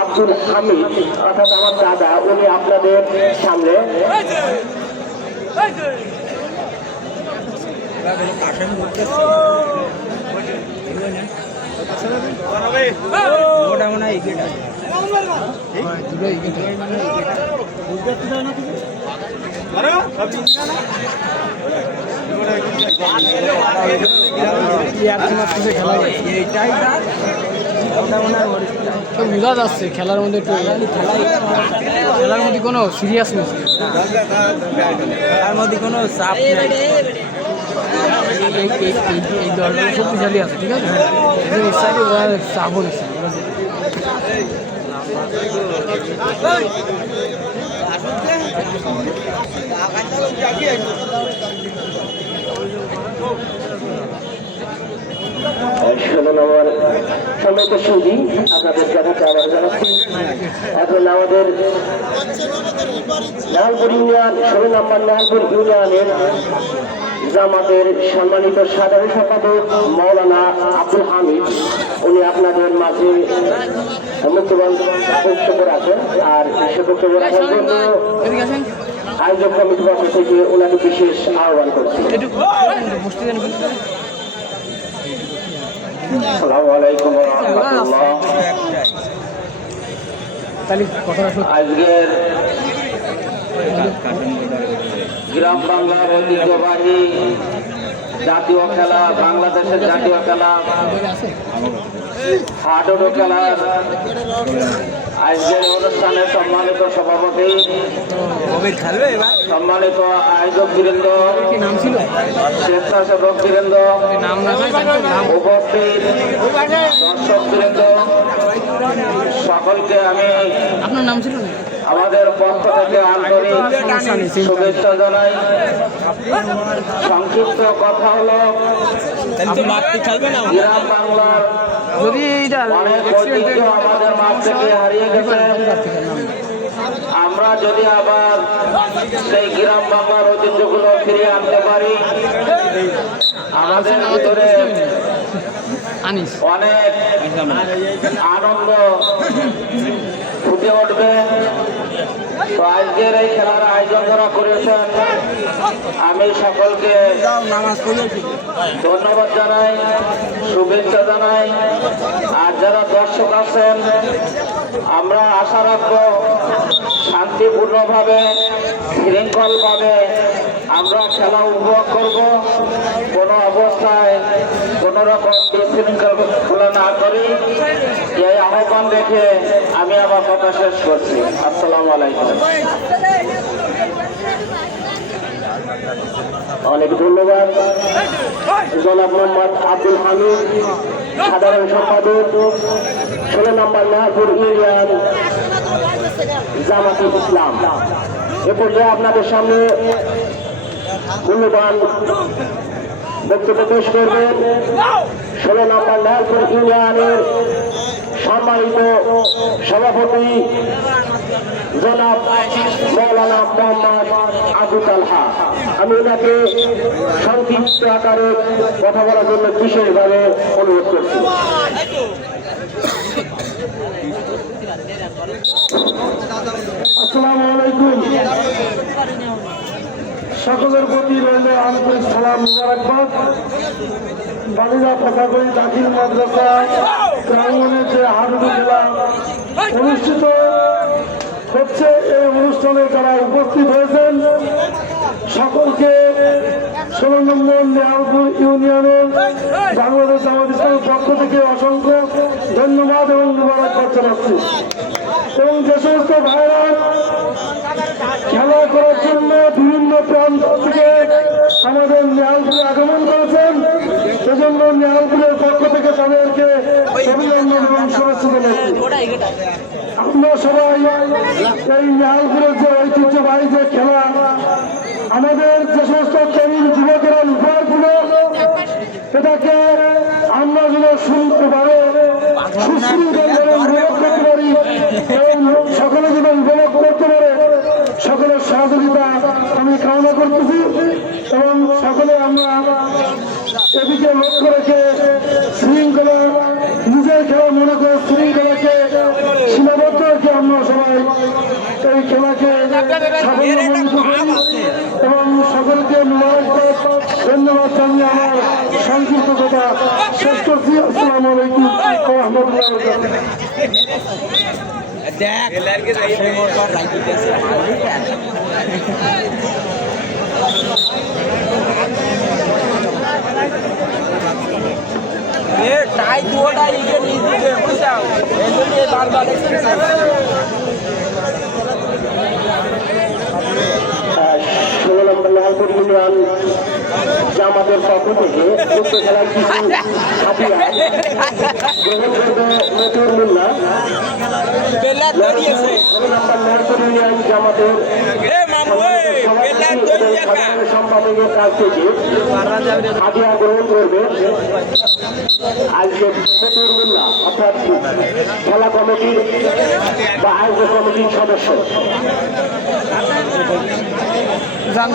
আব্দুল হামিদ অর্থাৎ আমার দাদা, উনি আপনাদের সামনে বোঝা যাচ্ছে খেলার মধ্যে একটু খেলার মধ্যে কোনো সিরিয়াসনেস, খেলার মধ্যে কোনো চাপ নেই। এই দলটা শক্তিশালী আছে, ঠিক আছে, চাপও নিচ্ছে। আমার সম্মানিত সুধী, আপনাদের কথাটা আবার জানাচ্ছি। এখন আমাদের লালপুর ইউনিয়ন 16 নম্বর লালপুর ইউনিয়নের জামাতের সম্মানিত সাধারণ সম্পাদক মাওলানা আব্দুল হামিদ, উনি আপনাদের মাঝে বক্তব্য রাখেন। আর সে বক্তব্য রাখার জন্য আয়োজক কমিটির পক্ষ থেকে ওনাকে বিশেষ আহ্বান করছি। আসসালামু আলাইকুম ওয়া রাহমাতুল্লাহ। আজকের গ্রাম বাংলার ঐতিহ্যবাহী জাতীয় খেলা, বাংলাদেশের জাতীয় খেলা হাডুডু খেলার আজকের অনুষ্ঠানে সম্মানিত সভাপতি, সম্মানিত আয়োজক বীরেন্দ্র, স্বেচ্ছাসেবক বীরেন্দ্র, উপস্থিত দর্শক বীরেন্দ্র, সকলকে আমি আপনার নাম ছিল আমাদের পক্ষ থেকে আন্তরিক শুভেচ্ছা জানাই। সংক্ষিপ্ত কথা হলো, গ্রাম বাংলার যদি অনেক ঐতিহ্য আমাদের মাঠ থেকে হারিয়ে গেছে। আমরা যদি আবার সেই গ্রাম বাংলার ঐতিহ্যগুলো ফিরিয়ে আনতে পারি, আমাদের ভিতরে অনেক আনন্দ ফুটে উঠবে। তো আজকের এই খেলার আয়োজন যারা করেছেন, আমি সকলকে ধন্যবাদ জানাই, শুভেচ্ছা জানাই। আর যারা দর্শক আছেন, আমরা আশা রাখবো শান্তিপূর্ণভাবে, শৃঙ্খলভাবে আমরা খেলা উপভোগ করব। কোনো অবস্থায় কোনো রকম বিশৃঙ্খলা না করি, এই আহ্বান রেখে আমি আমার কথা শেষ করছি। আসসালামু আলাইকুম। অনেক ধন্যবাদ। জনাব মোহাম্মদ আব্দুল হামিদ, সাধারণ সম্পাদক 16 নম্বর লালপুর ইউনিয়ন জামাতে ইসলাম। এ পর্যায়ে আপনাদের সামনে মূল্যবান বক্তব্য পেশ করবেন 16 নম্বর লালপুর ইউনিয়নের সম্মানিত সভাপতি জনাব মাওলানা মোহাম্মদ আবু তালহা। আমি ওনাকে সংক্ষিপ্ত আকারে কথা বলার জন্য বিশেষভাবে অনুরোধ করছি। আসসালামু আলাইকুম। সকলের প্রতি রইল আন্তরিক সালাম মুবারকবাদ। বালিরা পথাগড়ি দাখিল মাদ্রাসা প্রাঙ্গণে যে হাডুডু খেলা অনুষ্ঠিত হচ্ছে, এই অনুষ্ঠানে যারা উপস্থিত হয়েছেন সকলকে 16 নম্বর লালপুর ইউনিয়নের বাংলাদেশ জামাত ইসলামের পক্ষ থেকে অসংখ্য ধন্যবাদ এবং মুবারকবাদ জানাচ্ছি। এবং যে সমস্ত ভাইরা খেলা করার জন্য বিভিন্ন প্রান্ত থেকে আমাদের লালপুরে আগমন করেছেন, সেজন্য লালপুরের পক্ষ থেকে তাদেরকে অভিনন্দন এবং শুভেচ্ছা জানাচ্ছি। আমরা সবাই এই লালপুরের যে ঐতিহ্যবাহী যে খেলা, আমাদের যে সমস্ত তরুণ যুবকেরা উপহার দিল, এটাকে আমরা যেন সুন্দরভাবে সুশৃঙ্খলভাবে উপভোগ করতে পারি এবং সকলে যেন উপভোগ করতে পারে, সকলের সহযোগিতা আমি কামনা করতেছি। এবং সকলে আমরা এদিকে লক্ষ্য রেখে শৃঙ্খলা, নিজের খেলা মনে করে শৃঙ্খলাকে সীমাবদ্ধ সাফল্য মণ্ডিত করি এবং সকলকে মোবারকবাদ ধন্যবাদ জানিয়ে আমার সংক্ষিপ্ত কথা শেষ করছি। আসসালামু আলাইকুম ওয়া রাহমাতুল্লাহি ওয়া টাই দুটা ইকে নিয়ে বুঝছো এই বারবার ষোলো নম্বর লালপুর ইউনিয়ন জামাতের পক্ষ থেকে উক্ত খেলার কিছু হাতিয়া গ্রহণ করবে নতুন মোল্লা। বেলা দড়িয়েছে ষোলো নম্বর লালপুর ইউনিয়ন জামাতের এ মামু এই বেলা দড়িয়ে কা সম্পাদকের কাছ থেকে হাতিয়া গ্রহণ করবে আজকে নতুন মোল্লা অর্থাৎ খেলা কমিটির বা আয়োজক কমিটির সদস্য। যান